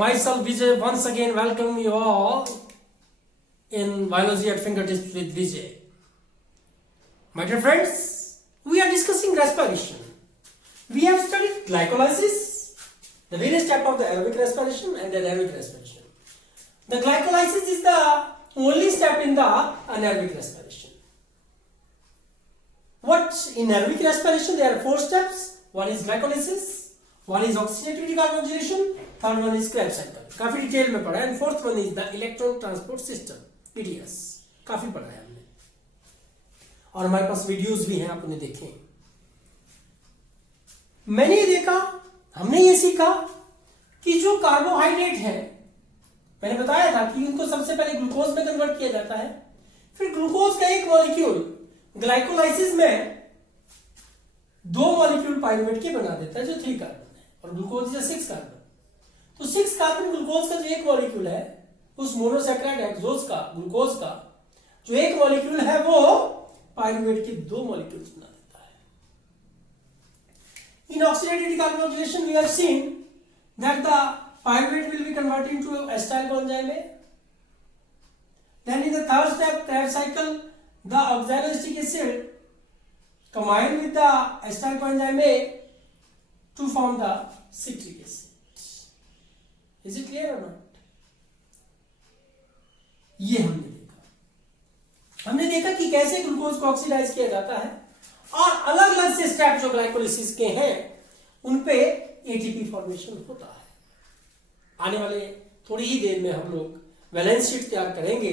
myself Vijay once again welcome you all in Biology at Fingertips with Vijay. My dear friends, we are discussing respiration. We have studied glycolysis, the various types of the aerobic respiration and the anaerobic respiration. The glycolysis is the only step in the anaerobic respiration. What in aerobic respiration there are 4 steps. One is glycolysis, one is oxidative decarboxylation, third one is Krebs cycle. काफी detail में पढ़ा है. And fourth one is the electron transport system, ETS. काफी पढ़ा है हमने. और हमारे पास वीडियोस भी हैं, आप उन्हें देखें. मैंने ये देखा, हमने ये सीखा कि जो कार्बोहाइड्रेट है, मैंने बताया था कि उनको सबसे पहले ग्लूकोज में कन्वर्ट किया जाता है. फिर ग्लूकोज का एक मॉलिक्यूल ग्लाइकोलाइसिस में 2 मॉलिक्यूल पाइरुवेट के बना देता है जो 3 कार्बन है, और ग्लूकोज इज 6 कार्बन. तो 6 कार्बन ग्लूकोज का जो एक मॉलिक्यूल है, उस मोनोसैकेराइड हेक्सोज का ग्लूकोज का जो एक मॉलिक्यूल है, वो पाइरुवेट के 2 मॉलिक्यूल्स बना देता है. In oxidative decarboxylation we have seen that the pyruvate will be converted into acetyl coenzyme A. Then in the third step, Krebs cycle, the oxaloacetic acid combined with the acetyl coenzyme A to form the citric acid. Is it clear or not? ये हमने देखा कि कैसे glucose को oxidise किया जाता है, और अलग अलग से स्टेप जो ग्लाइकोलिसिस के हैं उन पे एटीपी फॉर्मेशन होता है. आने वाले थोड़ी ही देर में हम लोग बैलेंस शीट तैयार करेंगे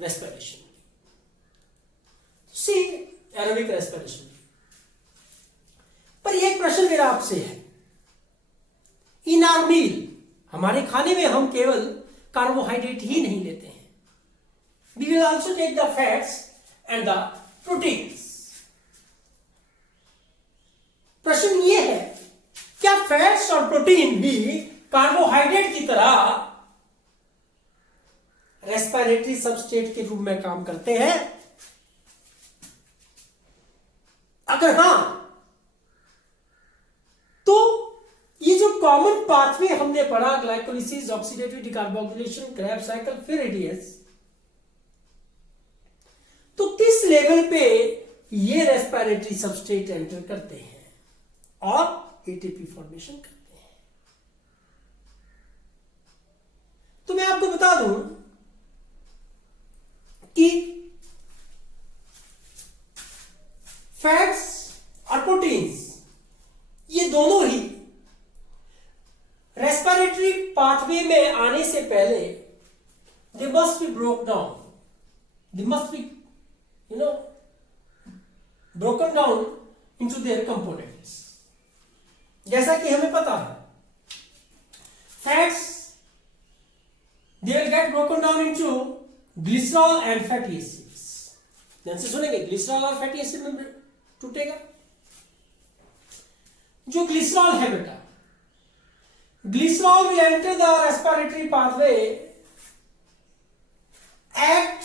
रेस्पिरेशन की. सी एरोबिक रेस्पिरेशन पर एक प्रश्न मेरा आपसे है. इन आवर मील, हमारे खाने में हम केवल कार्बोहाइड्रेट ही नहीं लेते हैं. We will also take the fats and the proteins. प्रश्न ये है, क्या फैट्स और प्रोटीन भी कार्बोहाइड्रेट की तरह रेस्पिरेटरी सबस्ट्रेट के रूप में काम करते हैं? अगर हां, तो ये जो कॉमन पाथवे हमने पढ़ा, glycolysis, oxidative decarboxylation, Krebs cycle, फिर एडीएस, तो किस लेवल पे ये रेस्पिरेटरी सबस्ट्रेट एंटर करते हैं और एटीपी फॉर्मेशन करते हैं? तो मैं आपको बता दूं कि फैट्स और प्रोटीन्स ये दोनों ही रेस्पिरेटरी पाथवे में आने से पहले they must be broke down, they must be broken down into their components. जैसा कि हमें पता है, fats they will get broken down into glycerol and fatty acids. ध्यान से सुनेंगे, ग्लिसरॉल और फैटी एसिड में टूटेगा. जो ग्लिसरॉल है बेटा, glycerol will enter the respiratory pathway at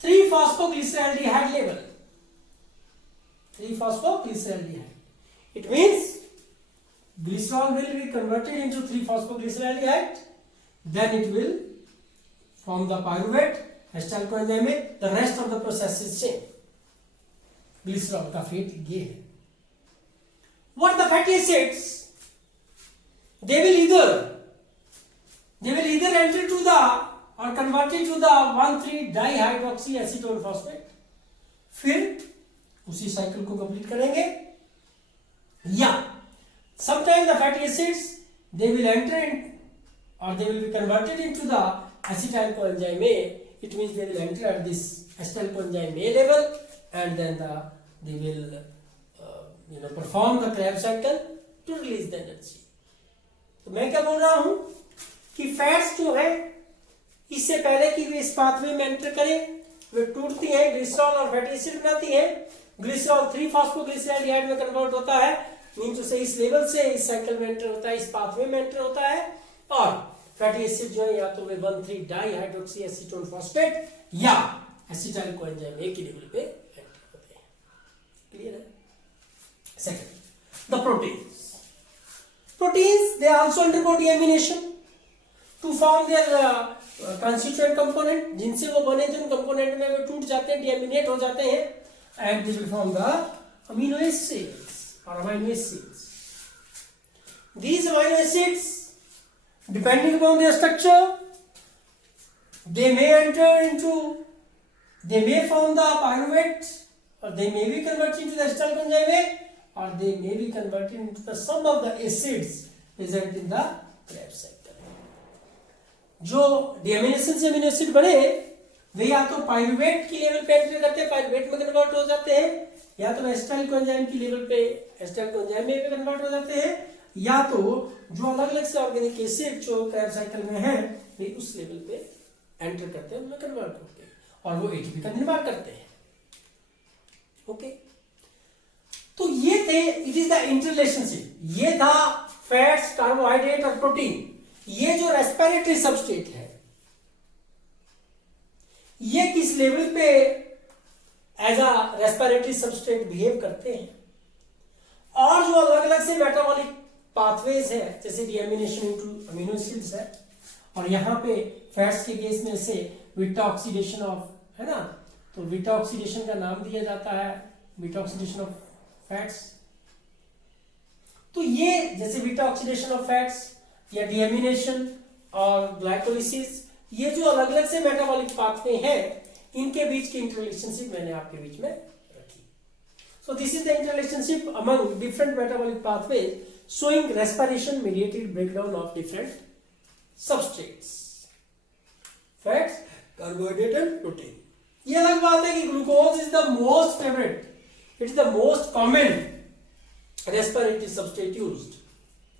3-phosphoglyceraldehyde level. 3-phosphoglyceraldehyde. It means glycerol will be converted into 3-phosphoglyceraldehyde. Then it will form the pyruvate, acetyl coenzyme A. The rest of the process is same. Glycerol का fate ये है. What the fatty acids? They will either enter to the or converted to the 1,3-dihydroxyacetone phosphate. फिर उसी cycle को complete करेंगे, या sometimes the fatty acids they will enter in or they will be converted into the acetyl coenzyme A. It means they will enter at this acetyl coenzyme A level, and then they will perform the Krebs cycle to release the energy. तो मैं क्या बोल रहा हूं कि fats जो है, इससे पहले कि वे इस पाथवे में एंटर करें, वे टूटती हैं, ग्लिसरॉल और फैटी एसिड बनाती हैं. ग्लिसरॉल 3-phosphoglyceraldehyde में कन्वर्ट होता है, मींस उसे इस लेवल से इस साइकिल में एंटर होता है, इस पाथवे में एंटर होता है. और फैटी एसिड जो है, या तो वे 1,3-dihydroxyacetone phosphate या एसिटाइल कोएंजाइम ए के लेवल पे एंटर होते हैं. क्लियर है? Second, the proteins. Proteins, they also undergo deamination to form their constituent component. जिनसे वो बने थे उन component में वो टूट जाते हैं, deaminate हो जाते हैं, and they will form the amino acids or amino acids. These amino acids, depending upon their structure, they may form the pyruvate, or they may be converted into the acetyl conjugate, or they may be converted into the sum of the acids present in the Krebs cycle. जो deamination से amino acid बने वे या तो pyruvate की level पे enter करते हैं, pyruvate में कन्वर्ट हो जाते हैं, या तो एसिटाइल कोएंजाइम की लेवल पे एसिटाइल कोएंजाइम में भी कन्वर्ट हो जाते हैं, या तो जो अलग अलग से ऑर्गेनिक एसिड जो Krebs साइकिल में है वे उस लेवल पे एंटर करते हैं, उनमें कन्वर्ट होते हैं और वो एटीपी का निर्माण करते हैं. ओके, तो ये थे, इट इज द इंटररिलेशनशिप. ये था फैट्स, कार्बोहाइड्रेट और प्रोटीन. ये जो रेस्पिरेटरी सबस्ट्रेट है ये किस लेवल पे as a respiratory substrate behave करते हैं, और जो अलग अलग से मेटाबॉलिक पाथवेज है जैसे डीएमिनेशन इनटू अमीनो एसिड्स है, और यहाँ पे फैट्स के केस में से बीटा ऑक्सीडेशन ऑफ, है ना, तो बीटा ऑक्सीडेशन का नाम दिया जाता है बीटा ऑक्सीडेशन ऑफ फैट्स. तो ये जैसे बीटा ऑक्सीडेशन ऑफ फैट्स या डीएमिनेशन और ग्लाइकोलिसिस, ये जो अलग अलग से मेटाबॉलिक पाथवे हैं इनके बीच की इंटररिलेशनशिप मैंने आपके बीच में रखी. So this is the interrelationship among different metabolic pathways showing respiration mediated breakdown of different substrates, fats, carbohydrate and protein. ये अलग बात है कि glucose is the most favourite, it is the most common respiratory substrate used,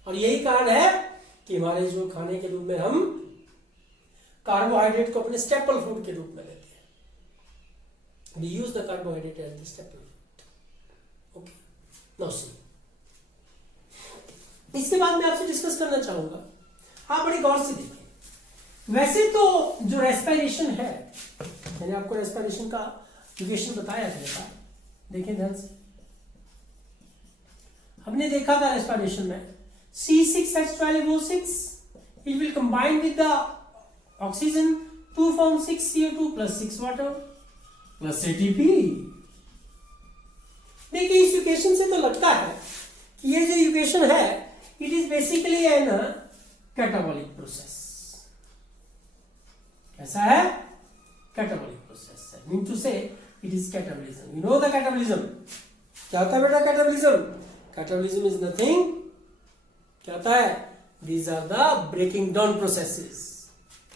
और यही कारण है कि हमारे जो खाने के रूप में हम कार्बोहाइड्रेट को अपने स्टेपल फूड के रूप में लेते हैं. We use the carbohydrate as the staple food. Okay, now see, इसके बाद मैं आपसे डिस्कस करना चाहूंगा, आप बड़ी गौर से देखें. वैसे तो जो रेस्पिरेशन है, मैंने आपको रेस्पिरेशन का इक्वेशन बताया था, देखें ध्यान से. हमने देखा था रेस्पिरेशन में C6H12O6 it will combine with the oxygen to form 6CO2 plus 6 water plus ATP. देखिए इस इक्वेशन से तो लगता है कि ये जो इक्वेशन है it is basically an catabolic process. कैसा है? Catabolic process है. Mean to say it is catabolism. You know the catabolism. क्या होता है बेटा catabolism? Catabolism is nothing. क्या होता है? These are the breaking down processes.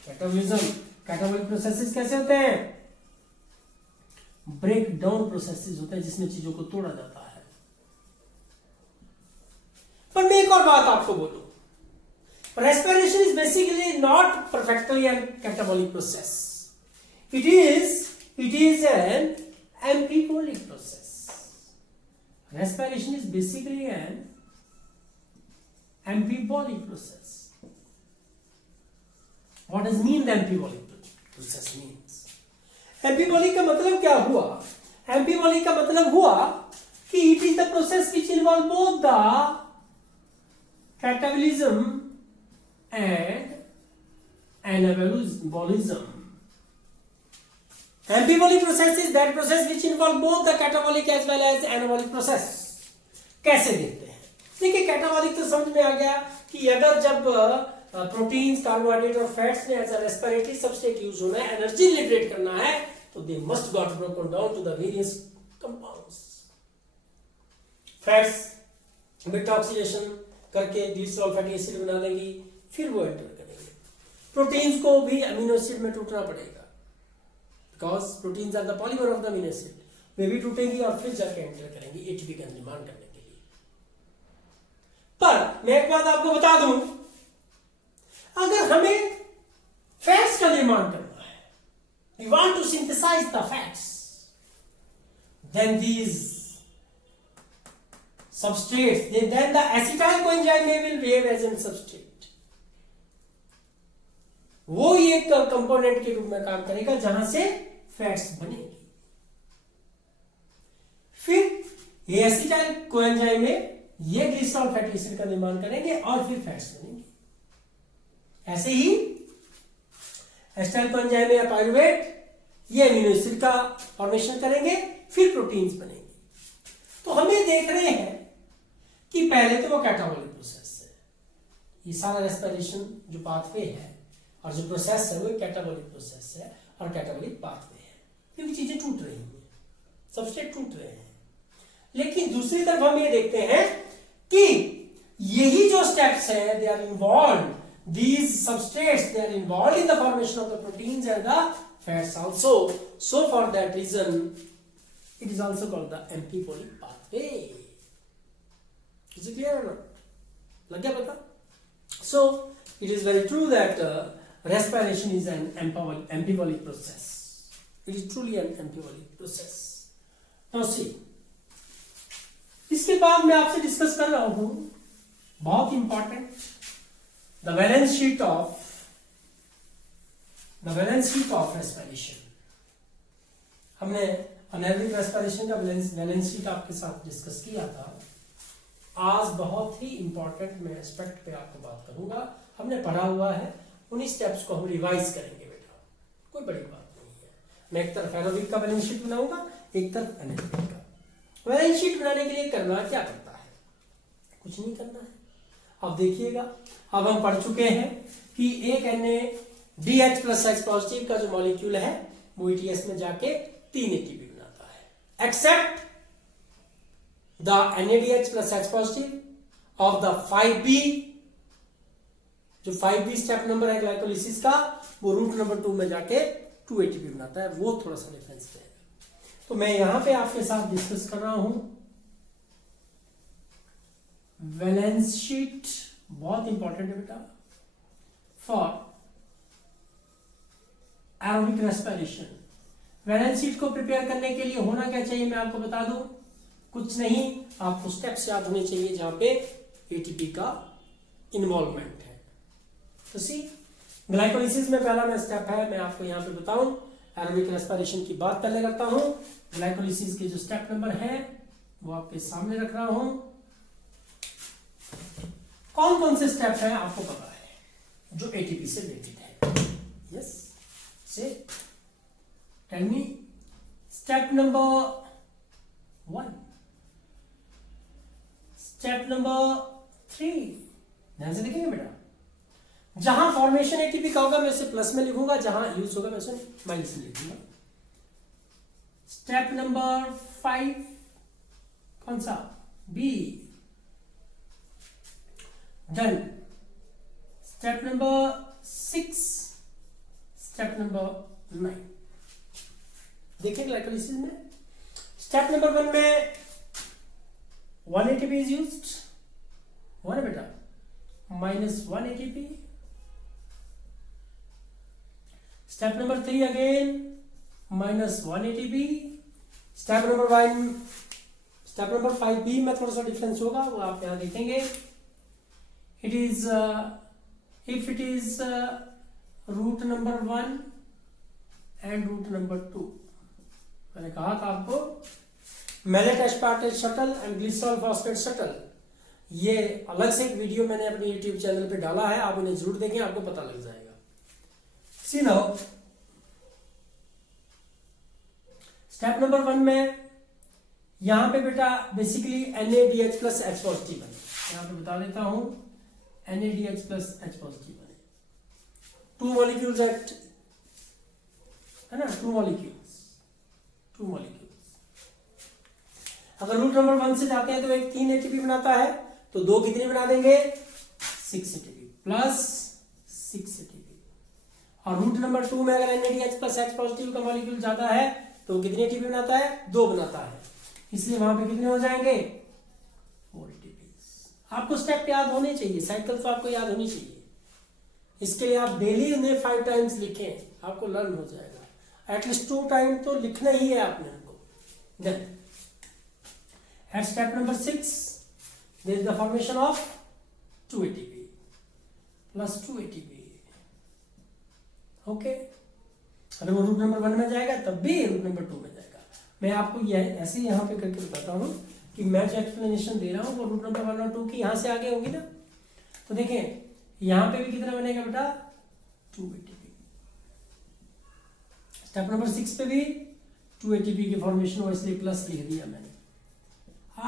Catabolism, catabolic processes कैसे होते हैं? ब्रेक डाउन प्रोसेसेस होते हैं जिसमें चीजों को तोड़ा जाता है. पर मैं एक और बात आपको बोलूं, respiration is basically not perfectly a catabolic process. It is an amphibolic process. Respiration is basically an amphibolic process. What does mean the amphibolic process means? Amphibolic का मतलब क्या हुआ? Amphibolic का मतलब हुआ कि it is the process which involve both the catabolism and anabolism. Amphibolic process is that process which involve both the catabolic as well as anabolic process. कैसे देखते हैं? देखिए कैटाबॉलिक तो समझ में आ गया कि अगर जब प्रोटीन्स, कार्बोहाइड्रेट और फैट्स ने as a respiratory substrate use होना है, एनर्जी लिबरेट करना है, तो they must got broken down to the various compounds. Fats beta oxidation करके ग्लिसरॉल फैटी एसिड बना देंगी, फिर वो एंटर करेंगे. प्रोटीन्स को भी अमीनो एसिड में टूटना पड़ेगा, because proteins are the polymer of the amino acid. वे भी टूटेंगी और फिर जाके एंटर करेंगी एटीपी का निर्माण करने के लिए. पर मैं एक बात आपको बता दूं, अगर हमें फैट्स का निर्माण करना है, we want to synthesize the fats, then these substrates, then the acetyl coenzyme will behave as a substrate. वो एक कंपोनेंट के रूप में काम करेगा जहां से फैट्स बनेगी. फिर ये एसिटाइल कोएंजाइम में ये ग्लिसरॉल फैटी एसिड का निर्माण करेंगे और फिर फैट्स बनेंगे। ऐसे ही एसिटाइल कोएंजाइम या पाइरुवेट ये अमीनो एसिड का फॉर्मेशन करेंगे, फिर प्रोटीन्स बनेंगे। तो हम ये देख रहे हैं कि पहले तो वो कैटाबॉलिक प्रोसेस है, ये सारा रेस्पिरेशन जो पाथवे है और जो प्रोसेस है वो कैटाबॉलिक प्रोसेस है और कैटाबॉलिक पाथवे है, क्योंकि चीजें टूट रही हैं, सबस्ट्रेट टूट रहे हैं। लेकिन दूसरी तरफ हम ये देखते हैं कि यही जो स्टेप्स है, they are involve, these substrates, they are involved in the formation of the proteins and the fats also. So for that reason it is also called the amphipolic pathway. Is it clear or not? लग गया पता? So it is very true that respiration is an amphipolic process. It is truly an amphipolic process. Now see, इसके बाद मैं आपसे discuss कर रहा हूं बहुत important the valence sheet of respiration. हमने anaerobic respiration का वैलेंस शीट आपके साथ डिस्कस किया था। आज बहुत ही इंपॉर्टेंट मैं एस्पेक्ट पे आपको बात करूंगा। हमने पढ़ा हुआ है, उन्हीं स्टेप्स को हम रिवाइज करेंगे बेटा, कोई बड़ी बात नहीं है। मैं एक तरफ एरोबिक का वैलेंस शीट बनाऊंगा, एक तरफ अनाएरोबिक का। वैलेंस शीट बनाने के लिए करना क्या पड़ता है? कुछ नहीं करना है। अब देखिएगा, अब हम पढ़ चुके हैं कि एक NaDH प्लस H पॉजिटिव का जो मॉलिक्यूल है वो ETS में जाके 3 ATP बनाता है, except the NaDH plus H positive of the 5B, जो 5B स्टेप नंबर है ग्लाइकोलिसिस का, वो रूट नंबर 2 में जाके 2 ATP बनाता है, वो थोड़ा सा डिफरेंस है। तो मैं यहां पे आपके साथ डिस्कस कर रहा हूं वैलेंस शीट, बहुत इंपॉर्टेंट है बेटा for aerobic respiration. Valence sheet को प्रिपेयर करने के लिए होना क्या चाहिए मैं आपको बता दूं, कुछ नहीं, आपको स्टेप्स याद होने चाहिए जहां पे एटीपी का इन्वॉल्वमेंट है। तो सी ग्लाइकोलिसिस में पहला मैं स्टेप है, मैं आपको यहां पे बताऊं। एरोबिक रेस्पिरेशन की बात पहले करता हूं। ग्लाइकोलिसिस के जो स्टेप नंबर है वो आपके सामने रख रहा हूं। कौन कौन से स्टेप हैं आपको पता है जो एटीपी से रिलेटेड है? Yes, say tell me. Step number 1, step number 3, ध्यान से देखेंगे बेटा। जहां फॉर्मेशन एटीपी का होगा मैं उसे प्लस में लिखूंगा, जहां यूज होगा मैं उसे माइनस में लिखूंगा। स्टेप नंबर 5 कौन सा? B, done. Step number 6, step number 9। देखिए ग्लाइकोलिसिस में स्टेप नंबर 1 में 1 ATP इज यूज्ड, 1 है बेटा, minus 1 ATP। Step number 3 again minus 1 ATP। Step number 1, step number 5B में थोड़ा सा डिफरेंस होगा, वो आप यहां देखेंगे। It is if it is root number 1 and root number 2, मैंने कहा था आपको malate aspartate shuttle and glycerol phosphate shuttle, ये अलग से एक वीडियो मैंने अपने YouTube चैनल पे डाला है, आप उन्हें जरूर देखें, आपको पता लग जाएगा। सी नाउ स्टेप नंबर 1 में यहां पे बेटा basically NaDH plus H positive बने, यहां पे बता देता हूं NaDH प्लस H पॉजिटिव बने। 2 मॉलिक्यूल्स एट, है ना, 2 मॉलिक्यूल्स। अगर रूट नंबर 1 से जाते हैं तो एक 3 ATP बनाता है, तो 2 कितने बना देंगे? 6 ATP प्लस 6 ATP। और रूट नंबर 2 में अगर NaDH प्लस H पॉजिटिव का मॉलिक्यूल जाता है तो कितने ATP बनाता है? 2 बनाता है, इसलिए वहां पे कितने हो जाएंगे? 4 ATP। आपको स्टेप याद होने चाहिए, साइकिल तो आपको याद होनी चाहिए। इसके लिए आप डेली उन्हें 5 टाइम्स लिखें, आपको लर्न हो जाएगा। एटलीस्ट 2 टाइम तो लिखना ही है आपने उनको। Then at step number 6 there is the formation of 2 ATP plus 2 ATP। Okay, अगर वो रूट नंबर 1 में जाएगा तब भी रूट नंबर 2 में जाएगा। मैं आपको ये ऐसे यहां पे करके बताता हूं कि मैं जो एक्सप्लेनेशन दे रहा हूँ वो रूट नंबर 1 और 2 की यहाँ से आगे होगी ना। तो देखें यहाँ पे भी कितना बनेगा बेटा 2 ATP। स्टेप नंबर 6 पे भी 2 ATP की फॉर्मेशन हो, इसलिए प्लस लिख दिया मैंने।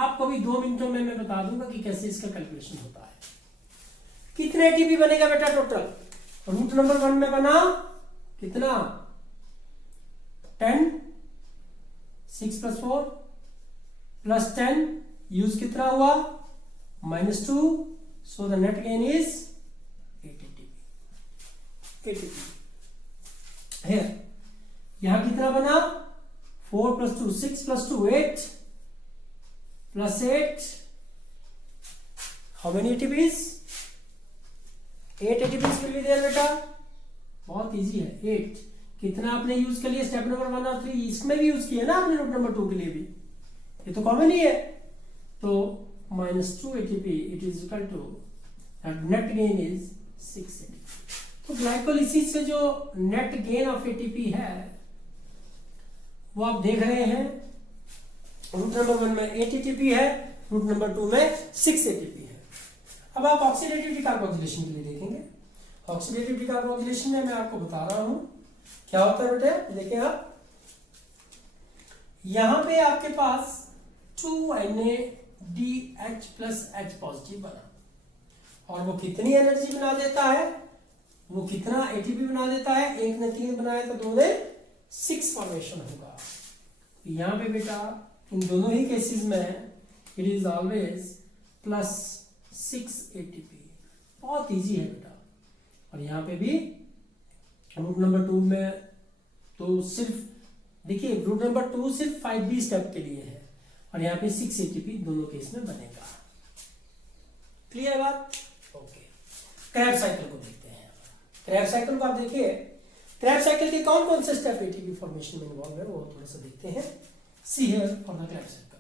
आपको भी 2 मिनटों में मैं बता दूंगा कि कैसे इसका कैलकुलेशन होता है। कितने ATP बनेगा बेटा टोटल? रूट नंबर 1 में बना कितना 10, 6 + 4 + 10, यूज कितना हुआ -2, so the net gain is 8 ATP। Here यहां कितना बना 4 + 2 6 + 2 8 + 8, how many ATPs? 8 ATPs will be there बेटा। बहुत इजी है। 8 कितना आपने यूज कर लिया स्टेप नंबर 1 और 3, इसमें भी यूज किया ना आपने रूट नंबर 2 के लिए भी, ये तो कॉमन ही है। तो -2 ATP it is equal to net gain is 6 ATP। तो ग्लाइकोलिसिस से जो नेट गेन ऑफ ATP है वो आप देख रहे हैं, रूट नंबर 1 में 8 ATP है, रूट नंबर 2 में 6 ATP है। अब आप ऑक्सीडेटिव डिकार्बोक्सिलेशन के लिए देखेंगे। ऑक्सीडेटिव डिकार्बोक्सिलेशन में मैं आपको बता रहा हूं क्या होता है बेटे। देखिए आप यहां पे आपके पास 2NADH + H पॉजिटिव बना, और वो कितनी एनर्जी बना देता है, वो कितना ATP बना देता है। एक ने 3 बनाया तो 2 ने 6 फॉर्मेशन होगा। यहां पे बेटा इन दोनों ही केसेस में इट इज ऑलवेज +6 ATP। बहुत इजी है बेटा। और यहां पे भी रूट नंबर 2 में तो सिर्फ देखिए रूट नंबर 2 सिर्फ 5B स्टेप के लिए है, और यहाँ पे 6 ATP दोनों केस में बनेगा। क्लियर बात? ओके, क्रैब्स साइकिल को देखते हैं। क्रैब्स साइकिल को आप देखिए, क्रैब्स साइकिल के कौन कौन से स्टेप ATP फॉर्मेशन में इन्वॉल्व है वो थोड़ा सा देखते हैं। See here for the crabs cycle.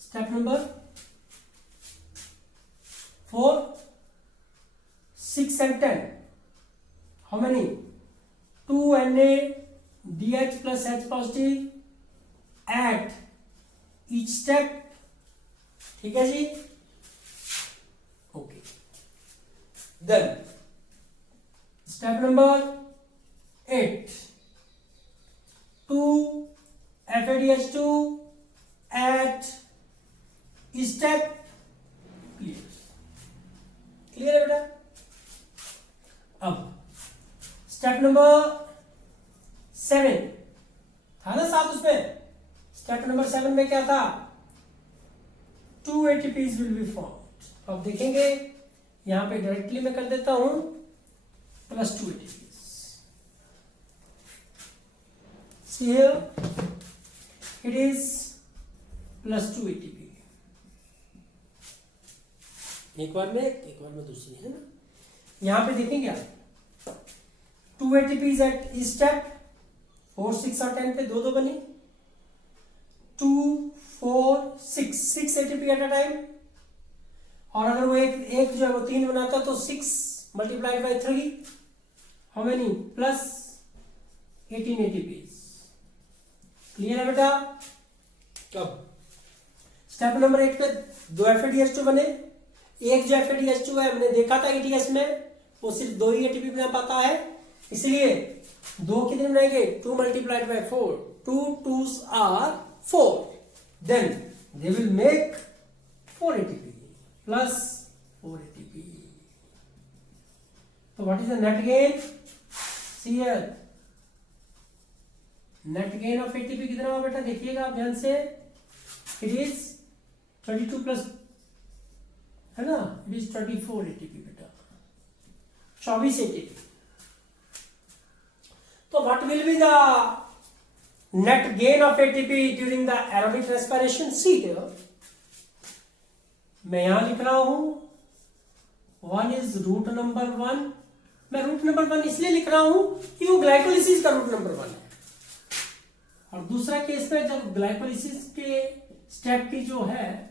Step number 4, 6 and 10, how many? 2NADH + H positive at each step। ठीक है जी, okay. Then step number 8, 2 FADH2 at each step। Clear है बेटा। अब स्टेप नंबर 7 था ना साथ उसमें। स्टेप नंबर 7 में क्या था 2 ATPs विल बी फॉर्म्ड। अब देखेंगे यहां पे डायरेक्टली मैं कर देता हूं +2 ATPs। See here it is +2 ATP। एक बार में दूसरी है ना। यहां पे देखेंगे आप 2 ATPs एट इस स्टेप, 4, 6 और 10 पे 2 बनी। 2, 4, 6 ATP एट अ टाइम। और अगर वो एक जो है वो 3 बनाता तो 6 × 3, हाउ मेनी +18 ATPs। क्लियर है बेटा। अब स्टेप नंबर 8 पे 2 FADH2 बने। एक जो FADH2 है हमने देखा था ETS में, वो सिर्फ 2 ही ATP बना पाता है, इसलिए 2 कितने बनाएंगे 2 × 4, 2 2s are 4, then they will make 4 ATP +4 ATP। तो what is the net gain? See here, net gain of ATP कितना हुआ बेटा, देखिएगा आप ध्यान से। इट इज 32 प्लस है ना, इट इज 34 ATP बेटा, 24 ATP। तो what will be the net gain of ATP during the aerobic respiration? See here, मैं यहां लिख रहा हूं 1 इज रूट नंबर 1। मैं रूट नंबर 1 इसलिए लिख रहा हूं कि वो ग्लाइकोलिसिस का रूट नंबर 1 है। और दूसरा केस में जब ग्लाइकोलिसिस के स्टेप की जो है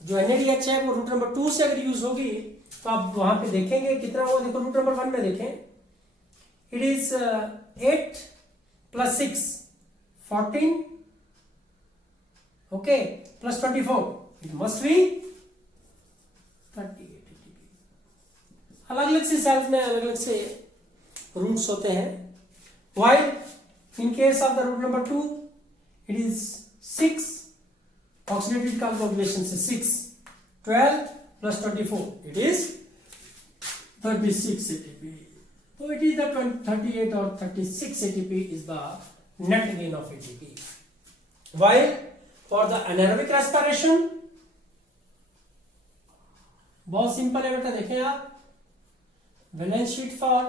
जो NADH है वो रूट नंबर 2 से अगर यूज होगी तो आप वहां पे देखेंगे कितना होगा। देखो रूट नंबर 1 में देखें, it is 8 + 6 14, okay, plus 24, it must be 38 ATP. अलग अलग से सेल्स में अलग अलग से रूट्स होते हैं. While in case of the root number 2, it is 6. Oxidative configuration से 6, 12 plus 24, it is 36 ATP. So it is the 38 or 36 ATP is the net gain of ATP. While for the anaerobic respiration, बहुत simple है बेटा, देखें आप, balance sheet for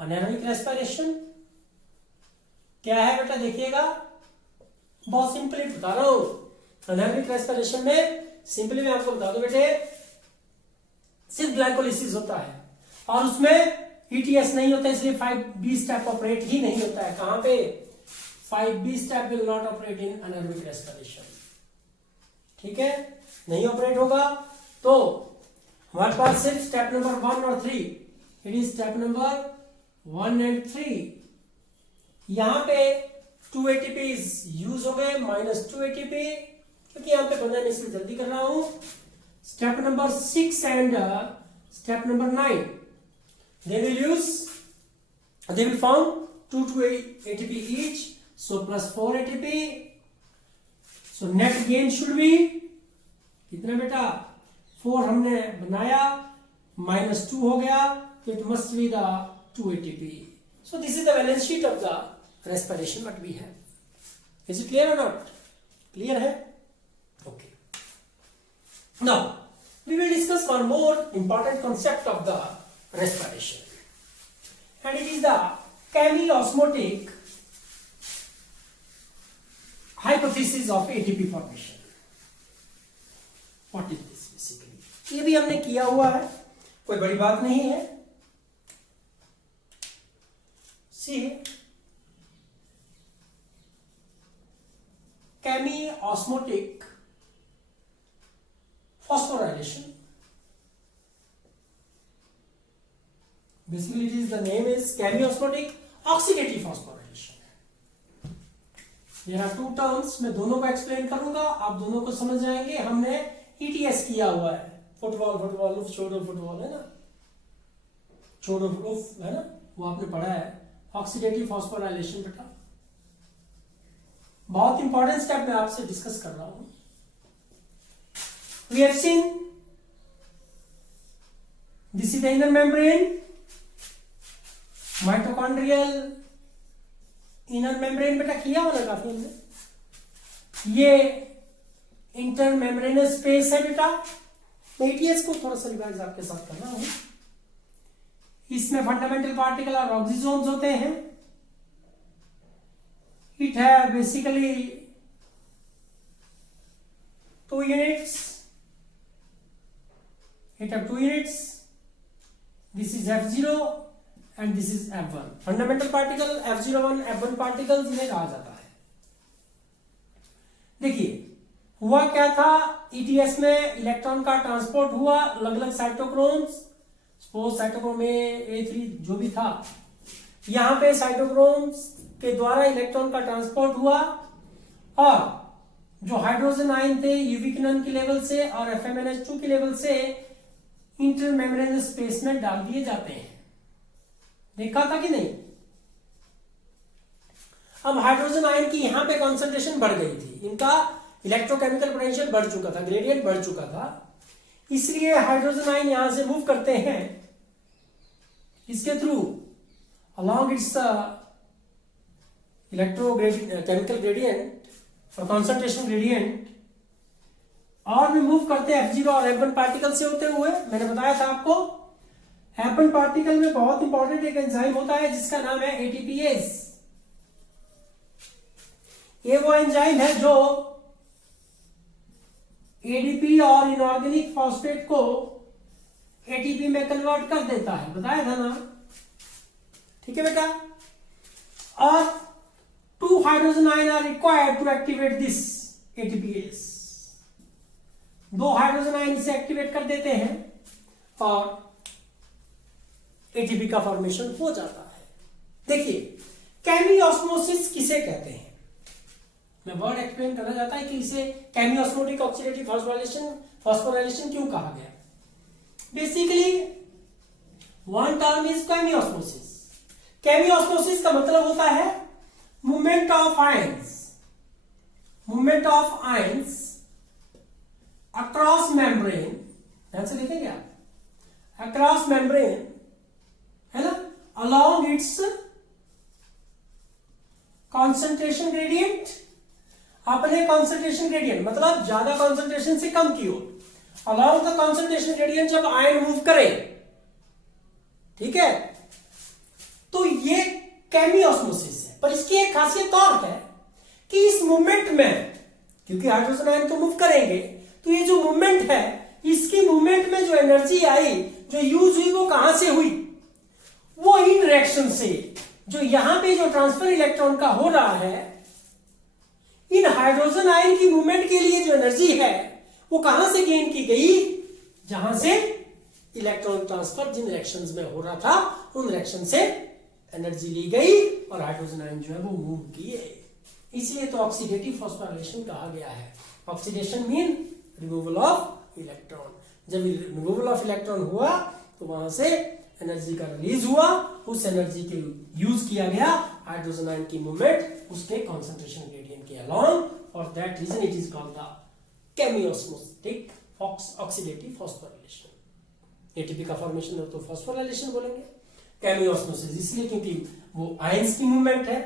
anaerobic respiration क्या है बेटा, देखिएगा, बहुत सिंपली बता रहा हूं. अनारोबिक रेस्पिरेशन में सिंपली मैं आपको बता दूं बेटे, सिर्फ ग्लाइकोलिसिस होता है और उसमें ईटीएस नहीं होता, इसलिए 5B स्टेप ऑपरेट ही नहीं होता है. कहां पे? 5B step will not operate in anaerobic respiration. ठीक है, नहीं ऑपरेट होगा तो हमारे पास सिर्फ स्टेप नंबर 1 और 3, it is step number 1 and 3. यहां पे 2 ATP यूज हो गए, -2 ATP, क्योंकि यहां पे बनना नहीं, इसलिए जल्दी कर रहा हूं. Step number 6 and step number 9, they will form 2 ATP each, so plus 4 ATP. so net gain should be कितना बेटा, 4 हमने बनाया, -2 हो गया, तो it must be the 2 ATP. so this is the balance sheet of the respiration what we have. is it clear or not? clear है? okay. now we will discuss one more important concept of the respiration, and it is the chemiosmotic hypothesis of ATP formation. what is this basically? ये भी हमने किया हुआ है, कोई बड़ी बात नहीं है. see, chemiosmotic phosphorylation, basically it is, the name is chemiosmotic oxidative phosphorylation. there are two terms, मैं दोनों को एक्सप्लेन करूंगा, आप दोनों को समझ जाएंगे. हमने ETS किया हुआ है, फुटबॉल छोड़ो फुटबॉल है ना, छोड़ो प्रूफ है ना, वो आपने पढ़ा है. ऑक्सीडेटिव फॉस्फोराइलेशन बेटा बहुत इंपॉर्टेंट स्टेप मैं आपसे डिस्कस कर रहा हूं. We have seen this is the inner membrane, mitochondrial inner membrane बेटा किया होना काफी हमने. ये इंटर मेम्ब्रेनस स्पेस है बेटा. मैं ETS को थोड़ा सा रिवाइज आपके साथ कर रहा हूं. इसमें फंडामेंटल पार्टिकल और ऑक्सीजोन्स होते हैं. इट है basically 2 units. it have 2 units. this is F0 and this is F1. Fundamental particle F01 F1 particles इन्हें कहा जाता है. देखिए हुआ क्या था, ETS में इलेक्ट्रॉन का ट्रांसपोर्ट हुआ अलग अलग साइटोक्रोम्स, सपोज साइटोक्रोम A3 जो भी था, यहां पे साइटोक्रोम्स के द्वारा इलेक्ट्रॉन का ट्रांसपोर्ट हुआ और जो हाइड्रोजन आयन थे यूबिक्विनन के लेवल से और FMNH2 के लेवल से इंटरमेम्ब्रेनस स्पेस में डाल दिए जाते हैं. देखा था कि नहीं? अब हाइड्रोजन आयन की यहां पे कॉन्सेंट्रेशन बढ़ गई थी, इनका इलेक्ट्रोकेमिकल पोटेंशियल बढ़ चुका था, ग्रेडियंट बढ़ चुका था, इसलिए हाइड्रोजन आयन यहां से मूव करते हैं इसके through along its electrochemical gradient और कॉन्सेंट्रेशन ग्रेडियंट, और भी मूव करते हैं F0 और F1 पार्टिकल से होते हुए. मैंने बताया था आपको F1 पार्टिकल में बहुत इंपॉर्टेंट एक एंजाइम होता है जिसका नाम है ATPase. ये वो एंजाइम है जो ADP और इनऑर्गेनिक फॉस्फेट को ATP में कन्वर्ट कर देता है, बताया था ना. ठीक है बेटा. और 2 hydrogen ion are required to activate this ATPase. 2 hydrogen ion इसे एक्टिवेट कर देते हैं और ATP का फॉर्मेशन हो जाता है. देखिए केमियोस्मोसिस किसे कहते हैं? मैं वर्ड एक्सप्लेन करना चाहता है कि इसे केमियोस्मोटिक ऑक्सीडेटिव फॉस्फोराइलेशन क्यों कहा गया. Basically one term is chemiosmosis. Chemiosmosis का मतलब होता है movement of ions across membrane. ध्यान से देखेंगे आप, अक्रॉस मेम्ब्रेन है ना, along its concentration gradient. अपने concentration gradient मतलब ज्यादा concentration से कम की ओर, along the concentration gradient जब आयन मूव करे, ठीक है, तो ये केमियोस्मोसिस है. पर इसकी एक खासियत और है कि इस मूवमेंट में, क्योंकि हाइड्रोजन आयन तो मूव करेंगे, तो ये जो मूवमेंट है, इसकी मूवमेंट में जो एनर्जी आई, जो यूज हुई, वो कहां से हुई? वो इन रिएक्शन से. जो यहां पे जो ट्रांसफर इलेक्ट्रॉन का हो रहा है, इन हाइड्रोजन आयन की मूवमेंट के लिए जो एनर्जी है, वो कहां से गेन की गई? जहां से इलेक्ट्रॉन ट्रांसफर जिन रिएक्शंस में हो रहा था, उन रिएक्शन से एनर्जी ली गई और हाइड्रोजन आयन जो है वो मूव किए. इसलिए तो ऑक्सीडेटिव फॉस्फोराइलेशन कहा गया है. Oxidation mean removal of electron. जब रिमूवल ऑफ इलेक्ट्रॉन हुआ तो वहां से एनर्जी का रिलीज हुआ, उस एनर्जी के यूज किया गया हाइड्रोजन आयन की मूवमेंट उसके कंसंट्रेशन ग्रेडियंट के अलोंग, और that reason it is called the chemiosmotic oxidative phosphorylation. ATP का फॉर्मेशन हो तो फॉस्फोराइलेशन बोलेंगे. केमियोस्मोसिस इसलिए क्योंकि वो आयंस की मूवमेंट है.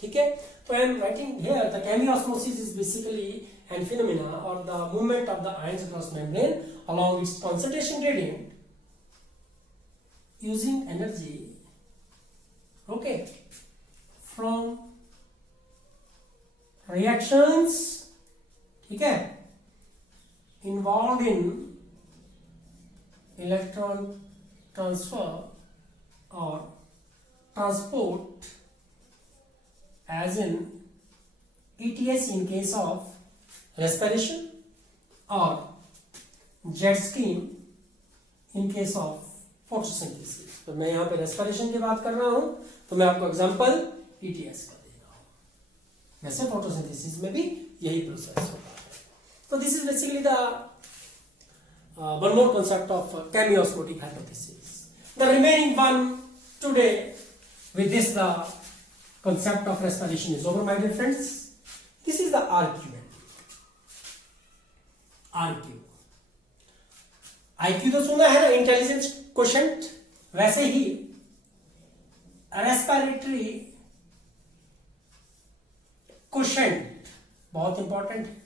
ठीक है, तो I am writing here the chemiosmosis is basically an phenomena और the movement of the ions across membrane along its concentration gradient using energy, okay, from reactions, ठीक है, involved in electron transfer or transport, as in ETS in case of respiration or jet stream in case of photosynthesis. तो मैं यहां पे respiration की बात कर रहा हूं, तो मैं आपको एग्जांपल ईटीएस का दे रहा हूं. वैसे फोटोसिंथेसिस में भी यही प्रोसेस होता है. तो this is basically the one more concept of chemiosmotic hypothesis. The remaining one today with this the concept of respiration is over my dear friends. This is the RQ. IQ तो सुना है ना, intelligence quotient. वैसे ही respiratory quotient बहुत important है.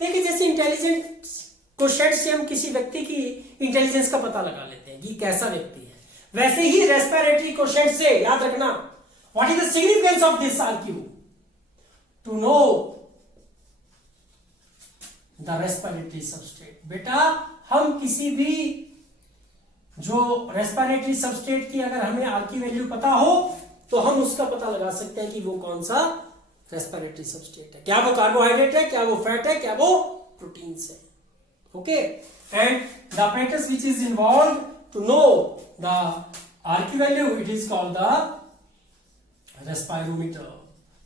देखिए, जैसे इंटेलिजेंस क्वोशेंट से हम किसी व्यक्ति की इंटेलिजेंस का पता लगा लेते हैं कि कैसा व्यक्ति है, वैसे ही रेस्पिरेटरी क्वोशेंट से याद रखना, what is the significance of this RQ? To know the respiratory substrate. बेटा, हम किसी भी जो रेस्पिरेटरी सबस्ट्रेट की अगर हमें आर की वैल्यू पता हो, तो हम उसका पता लगा सकते हैं कि वो कौन सा रेस्पिरेटरी सबस्ट्रेट है. क्या वो कार्बोहाइड्रेट है, क्या वो फैट है, क्या वो प्रोटीन्स है. Okay, and the apparatus which is involved to know the RQ value, it is called the respirometer.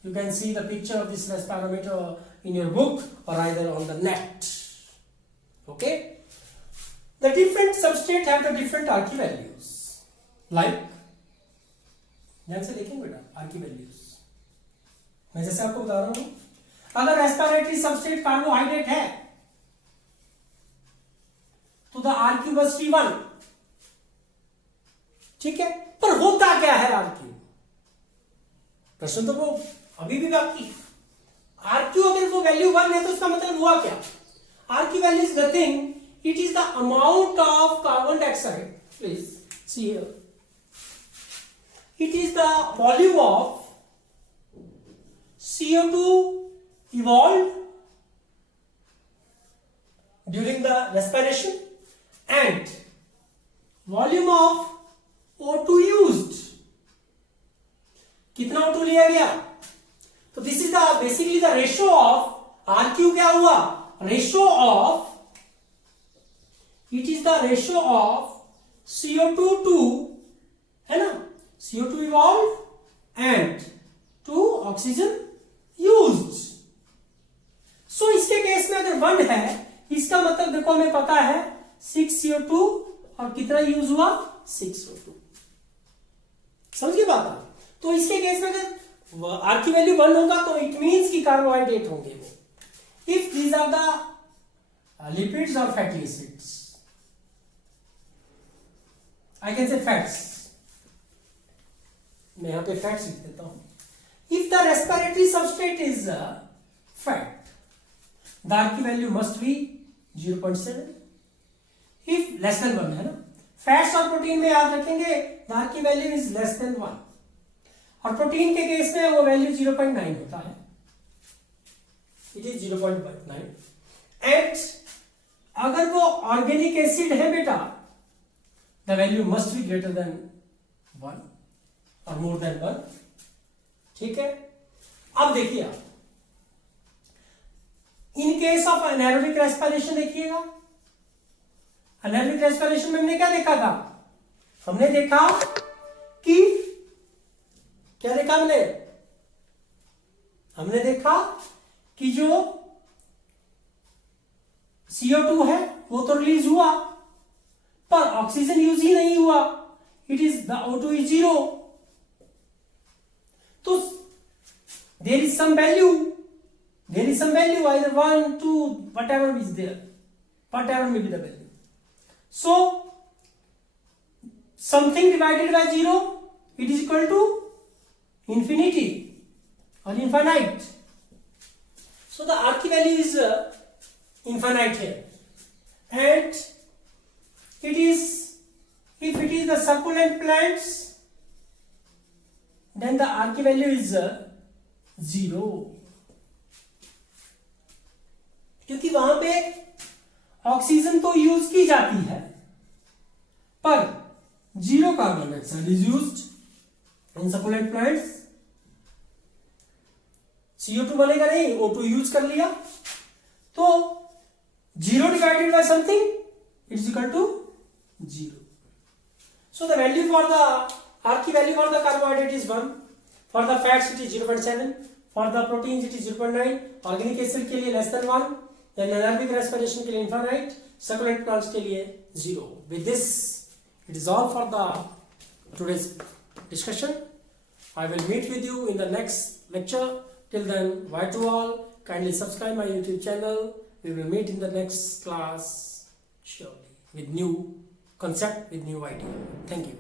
You can see the picture of this respirometer in your book or either on the net. Okay, the different substrate have the different RQ values. Like, ध्यान से देखेंगे बेटा RQ values. मैं जैसे आपको बता रहा हूं, अगर रेस्पिरेटरी सबस्ट्रेट कार्बोहाइड्रेट है तो द RQ बस T1. ठीक है, पर होता क्या है RQ? प्रश्न तो वो अभी भी बाकी. RQ अगर वो वैल्यू 1 है तो उसका मतलब हुआ क्या? RQ value is nothing. It is the amount of carbon dioxide. Please see here. It is the volume of CO2 evolved during the respiration and volume of O2 used. कितना O2 लिया गया? तो this is the basically the ratio of RQ. क्या हुआ? Ratio of, it is the ratio of CO2 to, है ना, CO2 evolved and 2 oxygen used. So इसके case में अगर 1 है, इसका मतलब देखो हमें पता है 6 CO2 और कितना यूज हुआ 6 O2। समझ गए बात? तो इसके केस में अगर आर की वैल्यू 1 होगा तो इट मीन्स कि कार्बोहाइड्रेट होंगे वो। If these are the lipids और fatty acids, I can say fats, मैं यहां पे फैट्स लिख देता हूं। If the respiratory substrate is fat, the R की value must be 0.7। If less than 1 है ना, फैट्स और प्रोटीन में याद रखेंगे द आर की वैल्यू इज लेस देन 1, और प्रोटीन के केस में वो वैल्यू 0.9 होता है, इट इज 0.9। एंड अगर वो ऑर्गेनिक एसिड है बेटा, the value must be greater than 1 और मोर देन 1। ठीक है, अब देखिए आप in case of anaerobic respiration देखिएगा। एनारोबिक रेस्पिरेशन में हमने क्या देखा था? हमने देखा कि क्या देखा हमने देखा कि जो CO2 है वो तो रिलीज हुआ पर ऑक्सीजन यूज ही नहीं हुआ, it is the O2 is 0। तो there is some value either 1, 2, whatever is there, whatever may be the value. So something divided by 0, it is equal to infinity or infinite. So the R value is infinite here, and it is, if it is the succulent plants, then the R value is 0, क्योंकि वहां पे oxygen तो use की जाती है पर 0 carbon dioxide is used in succulent plants. CO2 बनेगा नहीं, O2 यूज कर लिया, तो 0 divided by something it is equal to 0। So the value for the R की value for the carbohydrate is 1, for the fats it is 0.7, for the proteins it is 0.9, organic acid के लिए less than 1, anaerobic respiration के लिए infinite, succulent plants के लिए 0। With this it is all for the today's discussion. I will meet with you in the next lecture. Till then, bye to all. Kindly subscribe my YouTube channel. We will meet in the next class surely with new concept, with new idea. Thank you.